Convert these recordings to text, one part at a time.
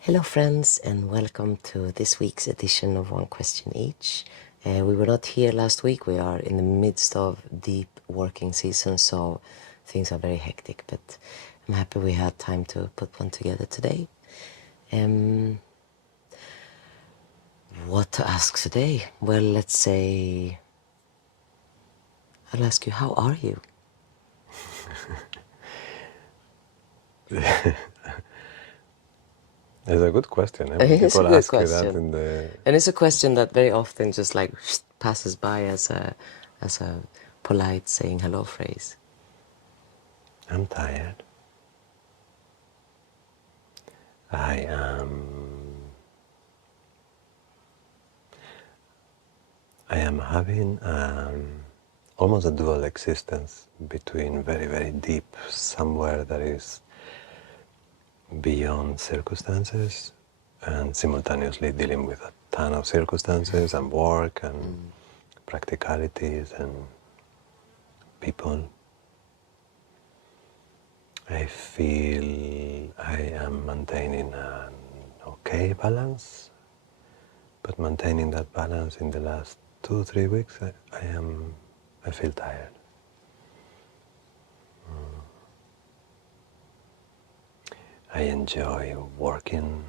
Hello friends, and welcome to this week's edition of One Question Each. We were not here last week. We are in the midst of deep working season, so things are very hectic, but I'm happy we had time to put one together today. What to ask today? Well, let's say I'll ask you, how are you? It's a good question. When It's a people good ask you that question. in the... And it's a question that very often just like passes by as a polite saying hello phrase. I'm tired. I am having almost a dual existence between very, very deep somewhere that is beyond circumstances and simultaneously dealing with a ton of circumstances and work and practicalities and people. I feel I am maintaining an okay balance, but maintaining that balance in the last 2-3 weeks, I feel tired. I enjoy working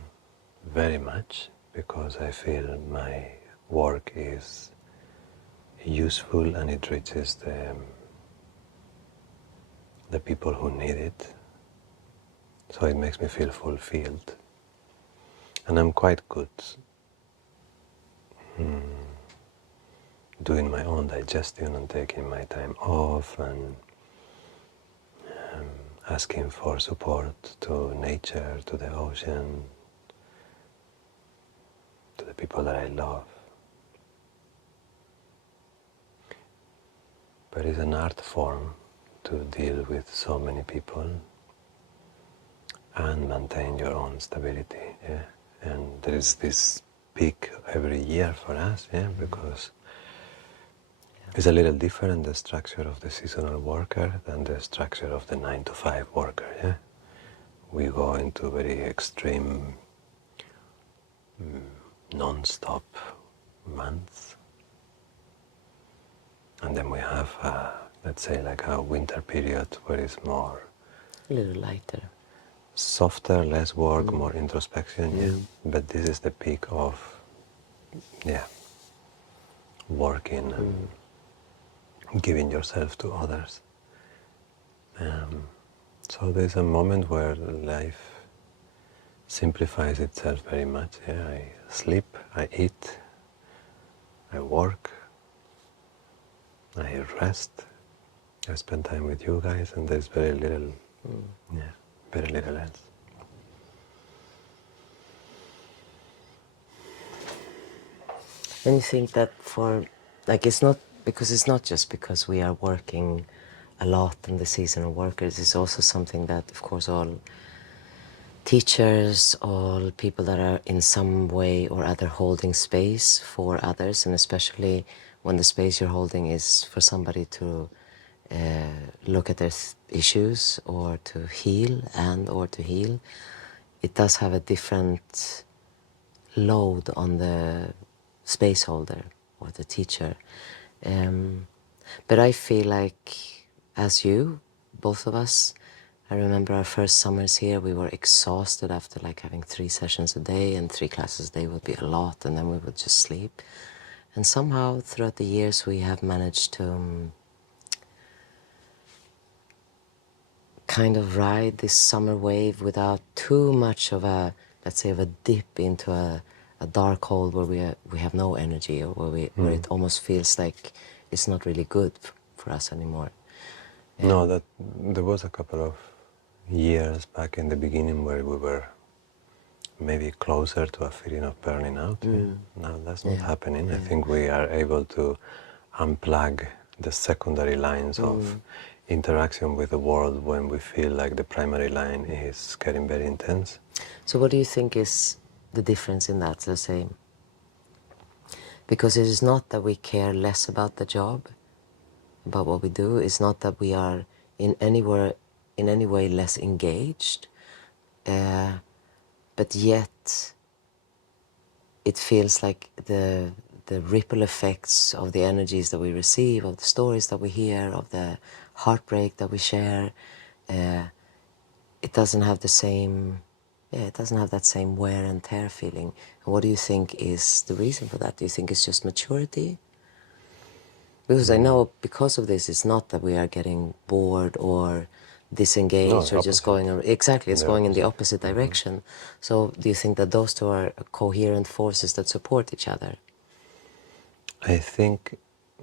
very much because I feel my work is useful and it reaches the people who need it. So it makes me feel fulfilled. And I'm quite good doing my own digestion and taking my time off and asking for support to nature, to the ocean, to the people that I love. But it's an art form to deal with so many people and maintain your own stability. Yeah? And there is this peak every year for us, yeah, because it's a little different, the structure of the seasonal worker than the structure of the 9-to-5 worker. Yeah? We go into very extreme, non-stop months. And then we have, let's say, like a winter period where it's more A little lighter. softer, less work, more introspection. Yeah. But this is the peak of, yeah, working and giving yourself to others. So there's a moment where life simplifies itself very much. Yeah, I sleep, I eat, I work, I rest, I spend time with you guys, and there's very little, yeah, very little else. And you think that it's not just because we are working a lot and the seasonal workers, it's also something that, of course, all teachers, all people that are in some way or other holding space for others, and especially when the space you're holding is for somebody to look at their issues or to heal it does have a different load on the space holder or the teacher. But I feel like, as you, both of us, I remember our first summers here, we were exhausted after like having 3 sessions a day, and 3 classes a day would be a lot, and then we would just sleep. And somehow throughout the years we have managed to kind of ride this summer wave without too much of a, let's say, of a dip into a dark hole where we have no energy, or where it almost feels like it's not really good for us anymore. No, that there was a couple of years back in the beginning where we were maybe closer to a feeling of burning out. Yeah. Now that's not happening. I think we are able to unplug the secondary lines of interaction with the world when we feel like the primary line is getting very intense. So what do you think is the difference in that, let's say? Because it is not that we care less about the job, about what we do. It's not that we are in any way less engaged. but yet it feels like the ripple effects of the energies that we receive, of the stories that we hear, of the heartbreak that we share, it doesn't have the same, it doesn't have that same wear and tear feeling. And what do you think is the reason for that? Do you think it's just maturity? Because I know because of this, it's not that we are getting bored or No, disengaged the or just opposite. going, exactly, it's The going in the opposite. opposite direction. So do you think that those two are coherent forces that support each other? I think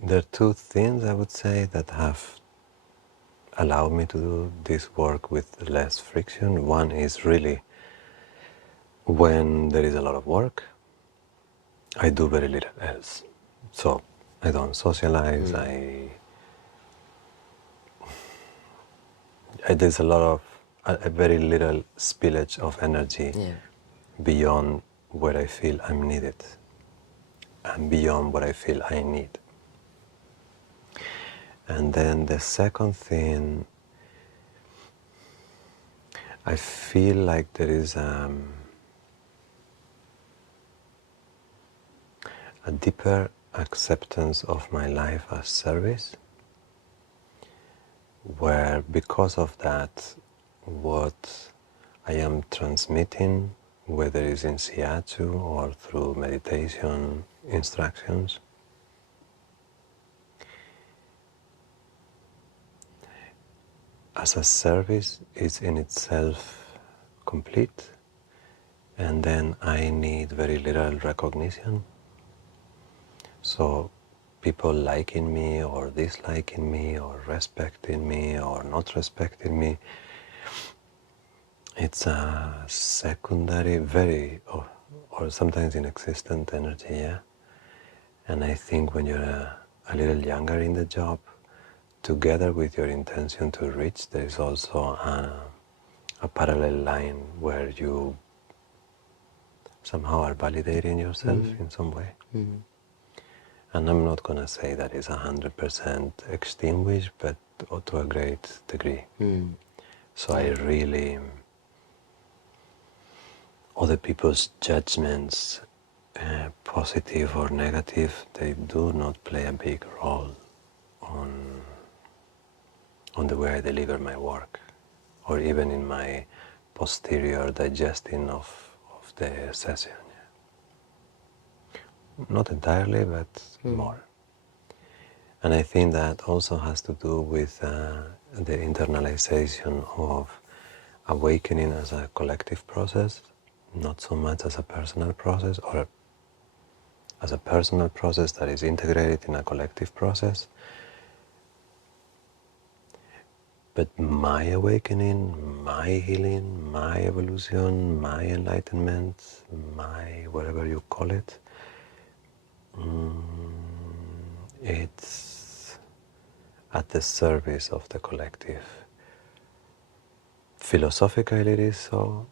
there are two things I would say that have allowed me to do this work with less friction. One is really when there is a lot of work, I do very little else. So I don't socialize, there's a lot of, a very little spillage of energy Yeah. beyond where I feel I'm needed and beyond what I feel I need. And then the second thing, I feel like there is a deeper acceptance of my life as service, where because of that, what I am transmitting, whether it's in shiatsu or through meditation instructions, as a service is in itself complete, and then I need very little recognition. So people liking me or disliking me or respecting me or not respecting me, it's a secondary, very, or sometimes inexistent energy, yeah? And I think when you're a little younger in the job, together with your intention to reach, there is also a parallel line where you somehow are validating yourself in some way. And I'm not going to say that it's 100% extinguished, but to a great degree. So I really, other people's judgments, positive or negative, they do not play a big role on the way I deliver my work, or even in my posterior digesting of the session. Not entirely, but more. And I think that also has to do with the internalization of awakening as a collective process, not so much as a personal process, or as a personal process that is integrated in a collective process. But my awakening, my healing, my evolution, my enlightenment, my whatever you call it, it's at the service of the collective. Philosophically it is so,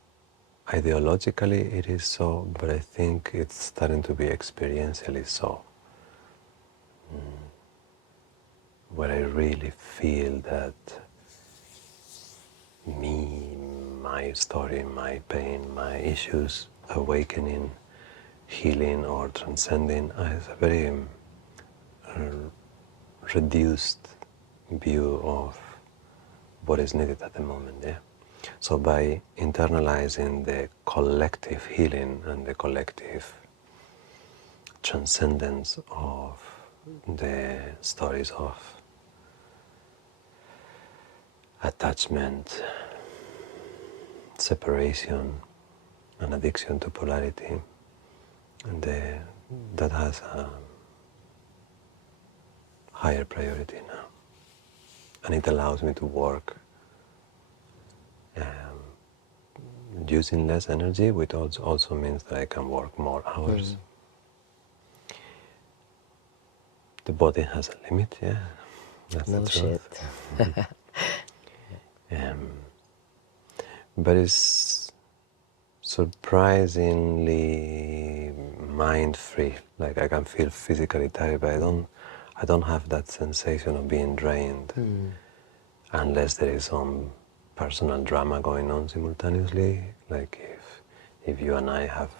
ideologically it is so, but I think it's starting to be experientially so. Where I really feel that me, my story, my pain, my issues, awakening, healing or transcending is a very reduced view of what is needed at the moment. Yeah. So by internalizing the collective healing and the collective transcendence of the stories of attachment, separation, and addiction to polarity, and that has a higher priority now. And it allows me to work using less energy, which also means that I can work more hours. The body has a limit, yeah, that's No the truth. shit. But it's surprisingly mind-free. Like I can feel physically tired, but I don't have that sensation of being drained, unless there is some personal drama going on simultaneously. Like if you and I have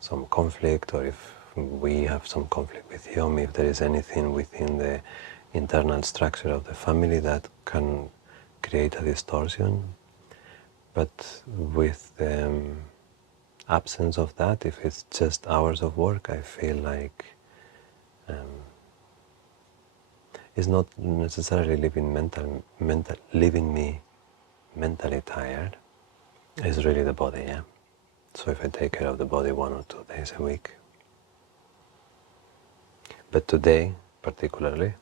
some conflict, or if we have some conflict with him, if there is anything within the internal structure of the family that can create a distortion. But with the absence of that, if it's just hours of work, I feel like it's not necessarily leaving me mentally tired. It's really the body, yeah. So if I take care of the body 1 or 2 days a week. But today, particularly,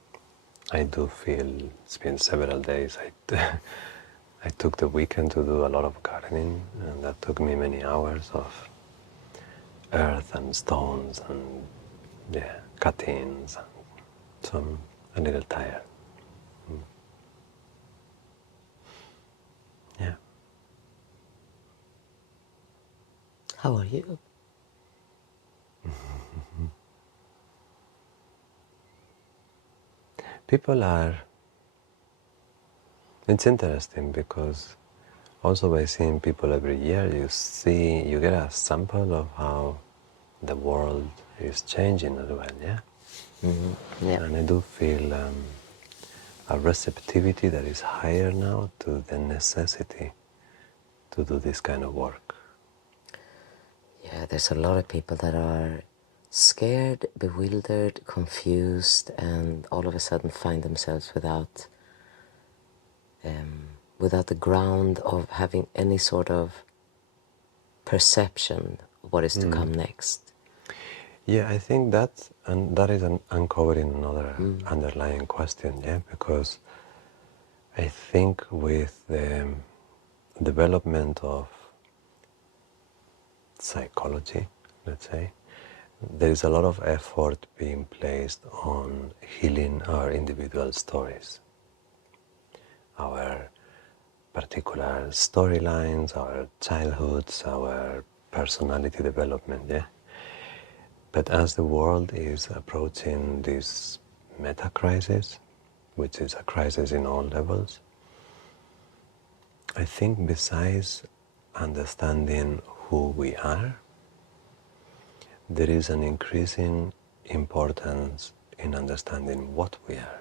I do feel it's been several days. I took the weekend to do a lot of gardening, and that took me many hours of earth and stones and cuttings. So I'm a little tired. Yeah. How are you? People are. It's interesting because also by seeing people every year, you get a sample of how the world is changing as well, yeah? Yeah. And I do feel a receptivity that is higher now to the necessity to do this kind of work. Yeah, there's a lot of people that are scared, bewildered, confused, and all of a sudden find themselves without the ground of having any sort of perception of what is to come next. Yeah, I think that is uncovering another underlying question, yeah, because I think with the development of psychology, let's say, there is a lot of effort being placed on healing our individual stories, our particular storylines, our childhoods, our personality development, yeah? But as the world is approaching this meta-crisis, which is a crisis in all levels, I think besides understanding who we are, there is an increasing importance in understanding what we are.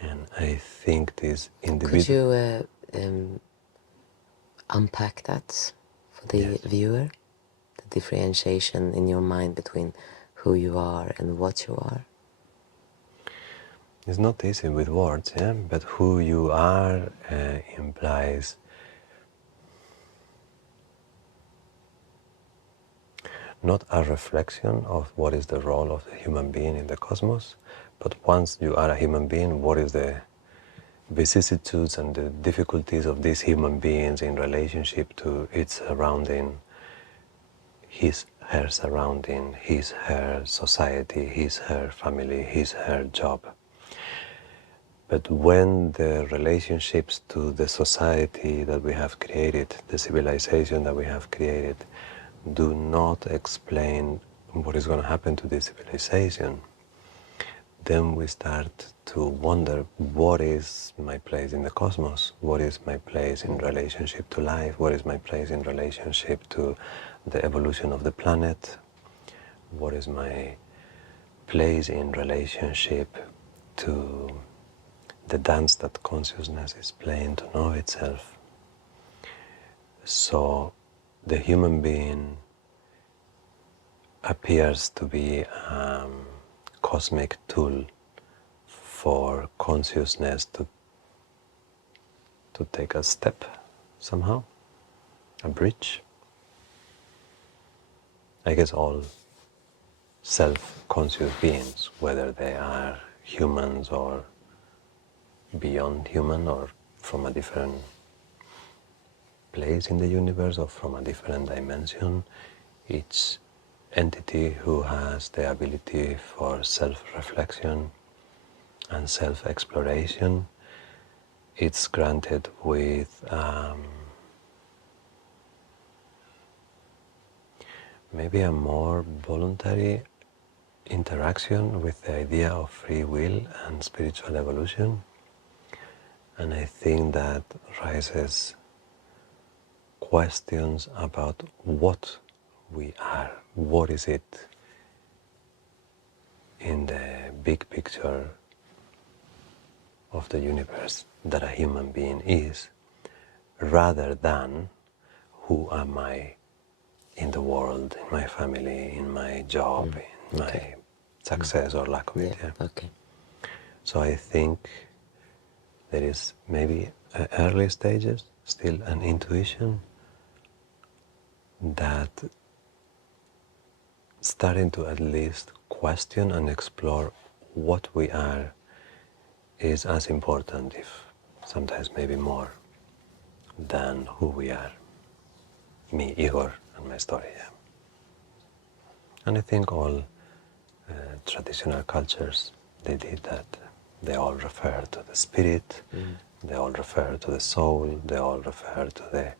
And I think this Could individual... you unpack that for the Yes. viewer? The differentiation in your mind between who you are and what you are? It's not easy with words, yeah? But who you are implies not a reflection of what is the role of the human being in the cosmos, but once you are a human being, what is the vicissitudes and the difficulties of these human beings in relationship to its surrounding, her surrounding, her society, her family, her job. But when the relationships to the society that we have created, the civilization that we have created, do not explain what is going to happen to this civilization, then we start to wonder, what is my place in the cosmos? What is my place in relationship to life? What is my place in relationship to the evolution of the planet? What is my place in relationship to the dance that consciousness is playing to know itself? So the human being appears to be a cosmic tool for consciousness to take a step somehow, a bridge. I guess all self-conscious beings, whether they are humans or beyond human or from a different place in the universe or from a different dimension, each entity who has the ability for self-reflection and self-exploration, it's granted with maybe a more voluntary interaction with the idea of free will and spiritual evolution. And I think that raises questions about what we are. What is it in the big picture of the universe that a human being is, rather than who am I in the world, in my family, in my job, in my success or lack of it. Yeah. Okay. So I think there is maybe early stages, still an intuition that starting to at least question and explore what we are is as important, if sometimes maybe more, than who we are. Me, Igor, and my story. Yeah. And I think all traditional cultures, they did that. They all refer to the spirit, they all refer to the soul, they all refer to the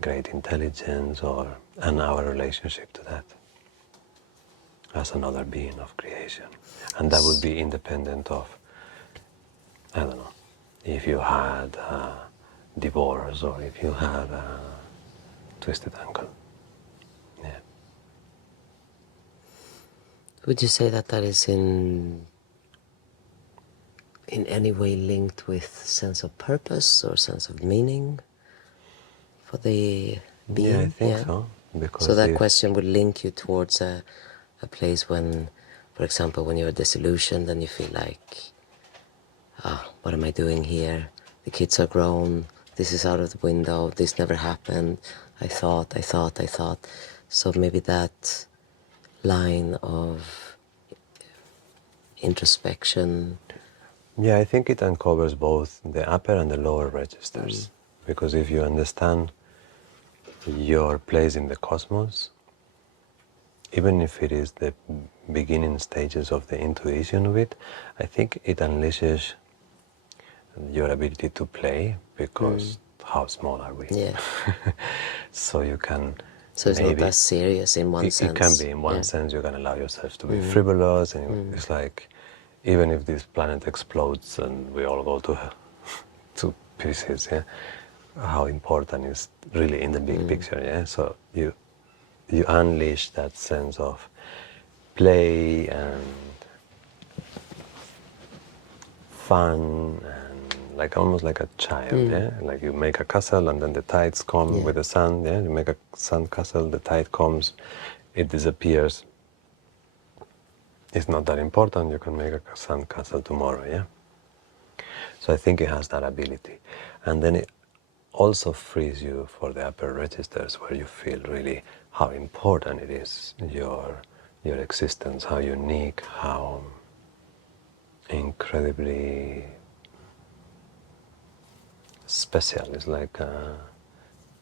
great intelligence and our relationship to that as another being of creation. And that would be independent of, I don't know, if you had a divorce or if you had a twisted ankle. Yeah. Would you say that that is in any way linked with sense of purpose or sense of meaning for the being? Yeah, I think so. So Because that if question would link you towards a place when, for example, when you're disillusioned and you feel like, what am I doing here? The kids are grown, this is out of the window, this never happened, I thought. So maybe that line of introspection. yeah, I think it uncovers both the upper and the lower registers. Because if you understand your place in the cosmos, even if it is the beginning stages of the intuition of it, I think it unleashes your ability to play, because how small are we? Yeah. So you can So it's not maybe, as serious in one it can sense. be in one Yeah. sense, you can allow yourself to be frivolous, and it's like, even if this planet explodes and we all go to pieces, yeah, how important is really in the big picture, yeah? So you unleash that sense of play and fun, and like almost like a child, yeah? Like you make a castle and then the tides come with the sun, yeah? You make a sand castle, the tide comes, it disappears. It's not that important, you can make a sand castle tomorrow, yeah? So I think it has that ability. And then it also frees you for the upper registers, where you feel really how important it is, your existence, how unique, how incredibly special. It's like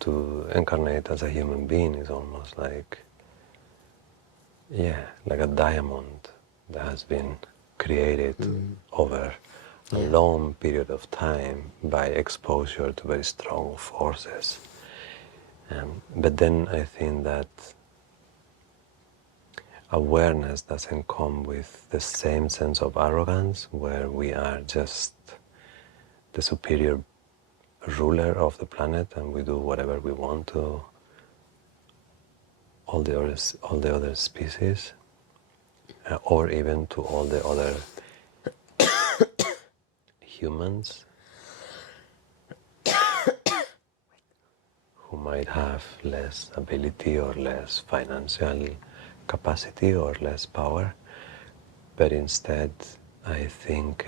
to incarnate as a human being is almost like, yeah, like a diamond that has been created over a long period of time by exposure to very strong forces. But then I think that awareness doesn't come with the same sense of arrogance, where we are just the superior ruler of the planet and we do whatever we want to all the other species, or even to all the other humans who might have less ability or less financial capacity or less power. But instead, I think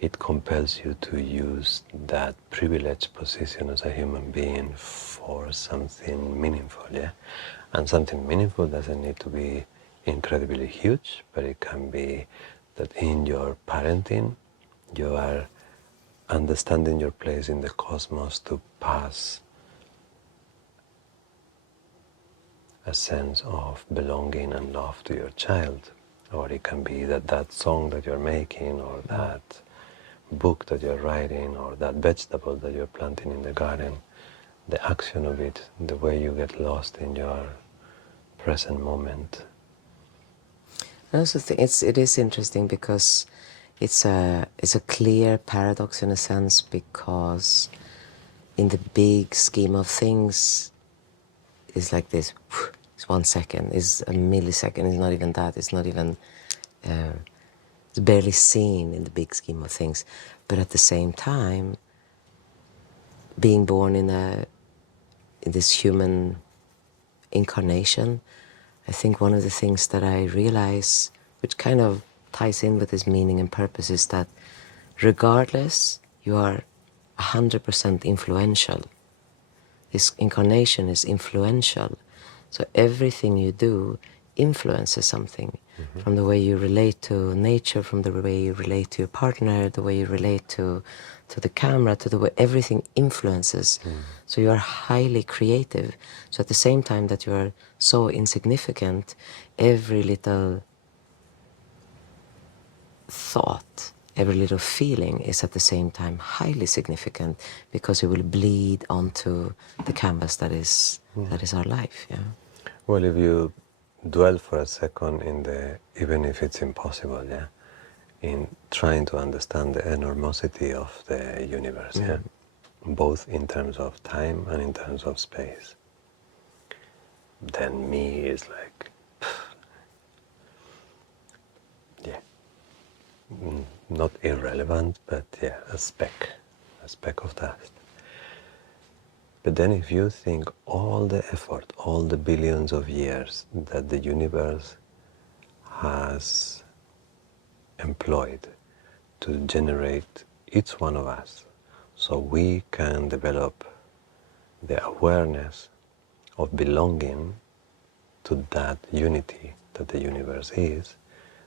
it compels you to use that privileged position as a human being for something meaningful, yeah? And something meaningful doesn't need to be incredibly huge, but it can be that in your parenting, you are understanding your place in the cosmos to pass a sense of belonging and love to your child. Or it can be that that song that you're making, or that book that you're writing, or that vegetable that you're planting in the garden, the action of it, the way you get lost in your present moment. I also think it is interesting because it's a clear paradox in a sense, because in the big scheme of things, is like this. It's 1 second. It's a millisecond. It's not even that. It's not even. It's barely seen in the big scheme of things. But at the same time, being born in this human incarnation, I think one of the things that I realize, which kind of ties in with this meaning and purpose, is that regardless, you are 100% influential. This incarnation is influential. So everything you do influences something, from the way you relate to nature, from the way you relate to your partner, the way you relate to the camera, to the way everything influences. So you are highly creative. So at the same time that you are so insignificant, every little thought, every little feeling is at the same time highly significant, because it will bleed onto the canvas that is our life. Yeah. Well, if you dwell for a second in the, even if it's impossible, yeah, in trying to understand the enormosity of the universe, yeah, both in terms of time and in terms of space, then me is like, yeah, not irrelevant, but yeah, a speck of dust. But then if you think all the effort, all the billions of years that the universe has employed to generate each one of us, so we can develop the awareness of belonging to that unity that the universe is,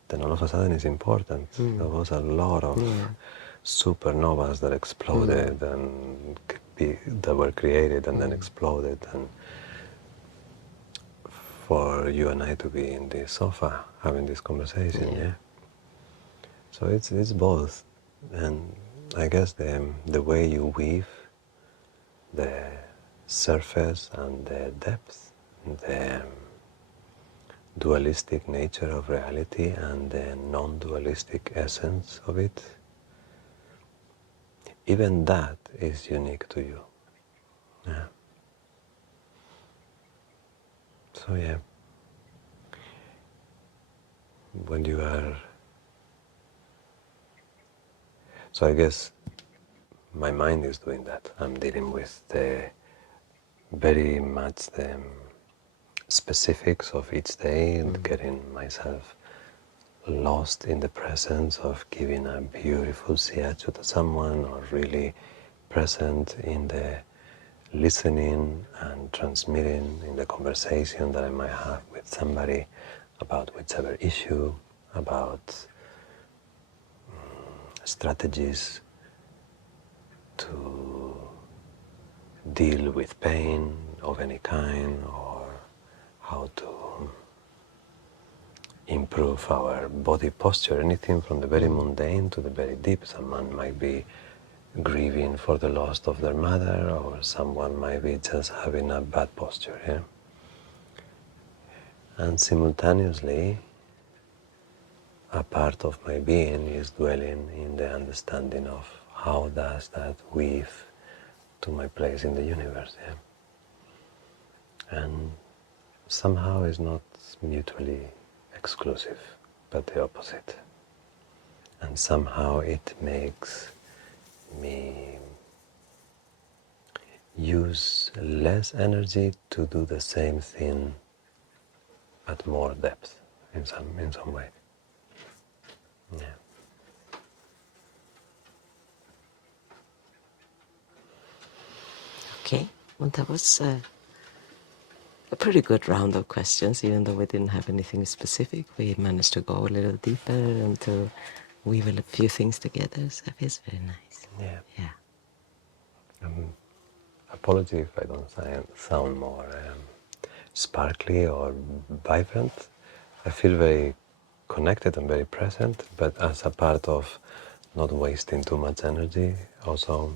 then all of a sudden it's important. There was a lot of supernovas that exploded and that were created and then exploded, and for you and I to be in this sofa having this conversation, yeah. So it's both, and I guess the way you weave the surface and the depth, the dualistic nature of reality and the non-dualistic essence of it, even that is unique to you. Yeah. So yeah, when you are, so I guess my mind is doing that. I'm dealing with the very much the specifics of each day and getting myself lost in the presence of giving a beautiful siachu to someone, or really present in the listening and transmitting in the conversation that I might have with somebody about whichever issue, about strategies to deal with pain of any kind, or how to improve our body posture, anything from the very mundane to the very deep. Someone might be grieving for the loss of their mother, or someone might be just having a bad posture, yeah? And simultaneously, a part of my being is dwelling in the understanding of how does that weave to my place in the universe, yeah? And somehow it's not mutually exclusive, but the opposite. And somehow it makes me use less energy to do the same thing at more depth in some way. Yeah. Okay, well, that was a pretty good round of questions, even though we didn't have anything specific. We managed to go a little deeper and to weave a few things together, so it feels very nice. Yeah. Yeah. Apology if I don't sound more sparkly or vibrant. I feel very connected and very present, but as a part of not wasting too much energy, also,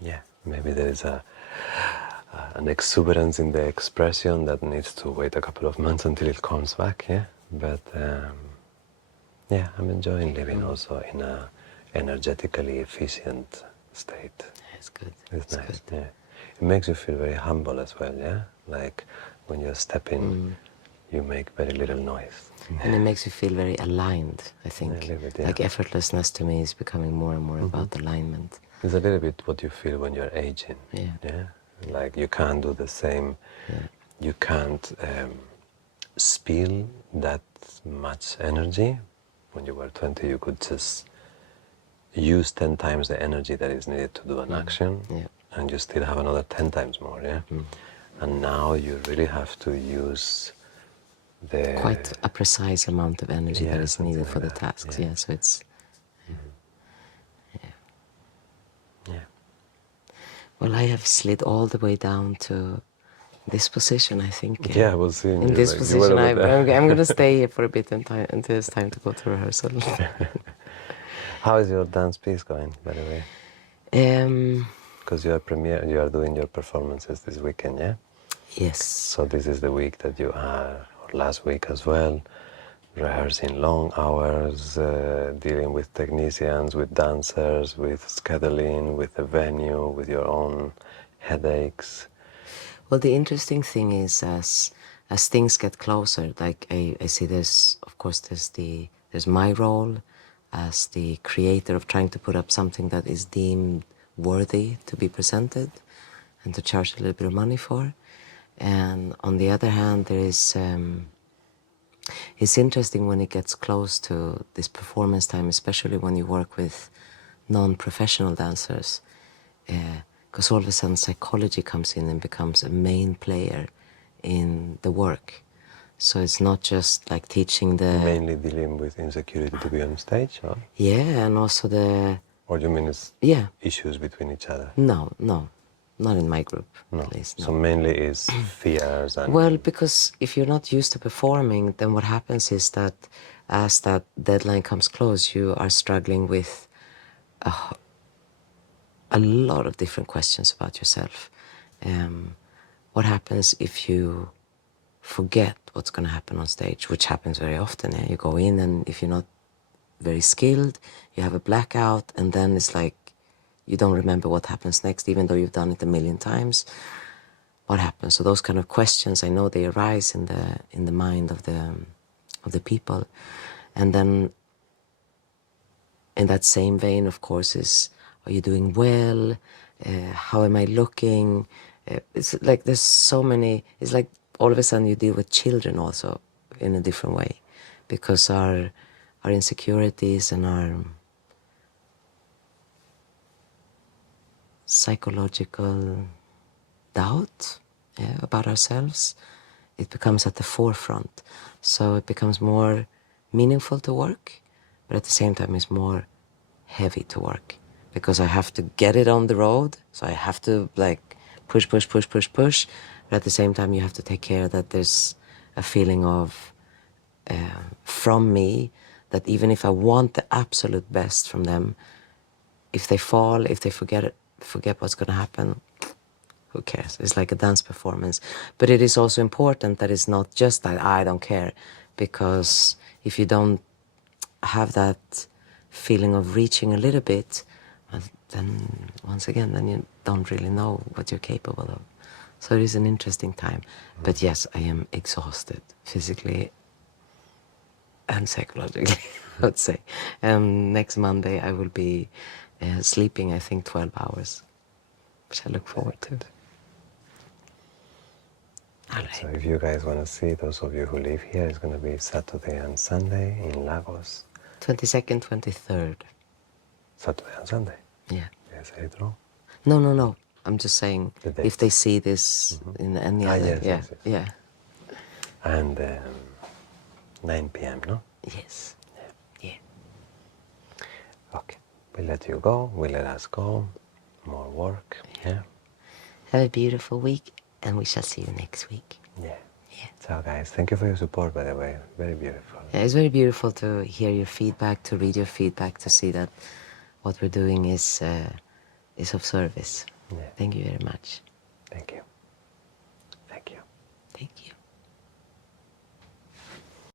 yeah, maybe there is an exuberance in the expression that needs to wait a couple of months until it comes back, yeah. But yeah, I'm enjoying living also energetically efficient state. It's good. It's nice, good. yeah. It makes you feel very humble as well, yeah? Like when you're stepping, you make very little noise. And it makes you feel very aligned, I think. Yeah, a little bit, yeah. Like effortlessness to me is becoming more and more about alignment. It's a little bit what you feel when you're aging, Yeah. Like you can't do the same, you can't spill that much energy. When you were 20, you could just use 10 times the energy that is needed to do an action, and you still have another 10 times more, And now you really have to use the... Quite a precise amount of energy that is needed for the that, tasks, so it's... Yeah. Well, I have slid all the way down to this position, I think. Yeah, I was seeing in you, this like, position, I'm going to stay here for a bit until it's time to go to rehearsal. How is your dance piece going, by the way? Because you are doing your performances this weekend, yeah? Yes. So this is the week that you are, or last week as well, rehearsing long hours, dealing with technicians, with dancers, with scheduling, with the venue, with your own headaches. Well, the interesting thing is, as things get closer, like I see there's, of course, there's my role as the creator of trying to put up something that is deemed worthy to be presented and to charge a little bit of money for. And on the other hand, there is, it's interesting when it gets close to this performance time, especially when you work with non-professional dancers, because all of a sudden psychology comes in and becomes a main player in the work. So it's not just like teaching the... Mainly dealing with insecurity to be on stage, or? Yeah, and also the... Or you mean it's issues between each other? No, not in my group, No. at least. No. So mainly is fears and... Well, because if you're not used to performing, then what happens is that as that deadline comes close, you are struggling with a lot of different questions about yourself. What happens if you forget what's going to happen on stage, which happens very often. You go in, and if you're not very skilled, you have a blackout, and then it's like you don't remember what happens next, even though you've done it a million times. What happens? So those kind of questions, I know they arise in the mind of the people. And then in that same vein, of course, is, are you doing well? How am I looking? It's like there's so many, it's like all of a sudden you deal with children also in a different way, because our insecurities and our psychological doubt about ourselves, it becomes at the forefront. So it becomes more meaningful to work, but at the same time it's more heavy to work, because I have to get it on the road, so I have to like push, but at the same time you have to take care that there's a feeling of from me, that even if I want the absolute best from them, if they fall, if they forget what's going to happen, who cares? It's like a dance performance. But it is also important that it's not just that I don't care, because if you don't have that feeling of reaching a little bit, then once again, then you don't really know what you're capable of. So it is an interesting time. But yes, I am exhausted physically and psychologically, I would say. Next Monday I will be sleeping, I think, 12 hours, which I look forward to. All right. So if you guys want to see, those of you who live here, it's going to be Saturday and Sunday in Lagos. 22nd, 23rd. Saturday and Sunday? Yeah. Did I say it wrong? No. I'm just saying, if they see this in any other... Yes. Yeah. And 9 p.m., no? Yes. Yeah. Okay. We'll let you go. We'll let us go. More work. Yeah. Have a beautiful week, and we shall see you next week. Yeah. So guys, thank you for your support, by the way. Very beautiful. Yeah, it's very beautiful to hear your feedback, to read your feedback, to see that what we're doing is of service. Yeah. Thank you very much. Thank you. Thank you. Thank you.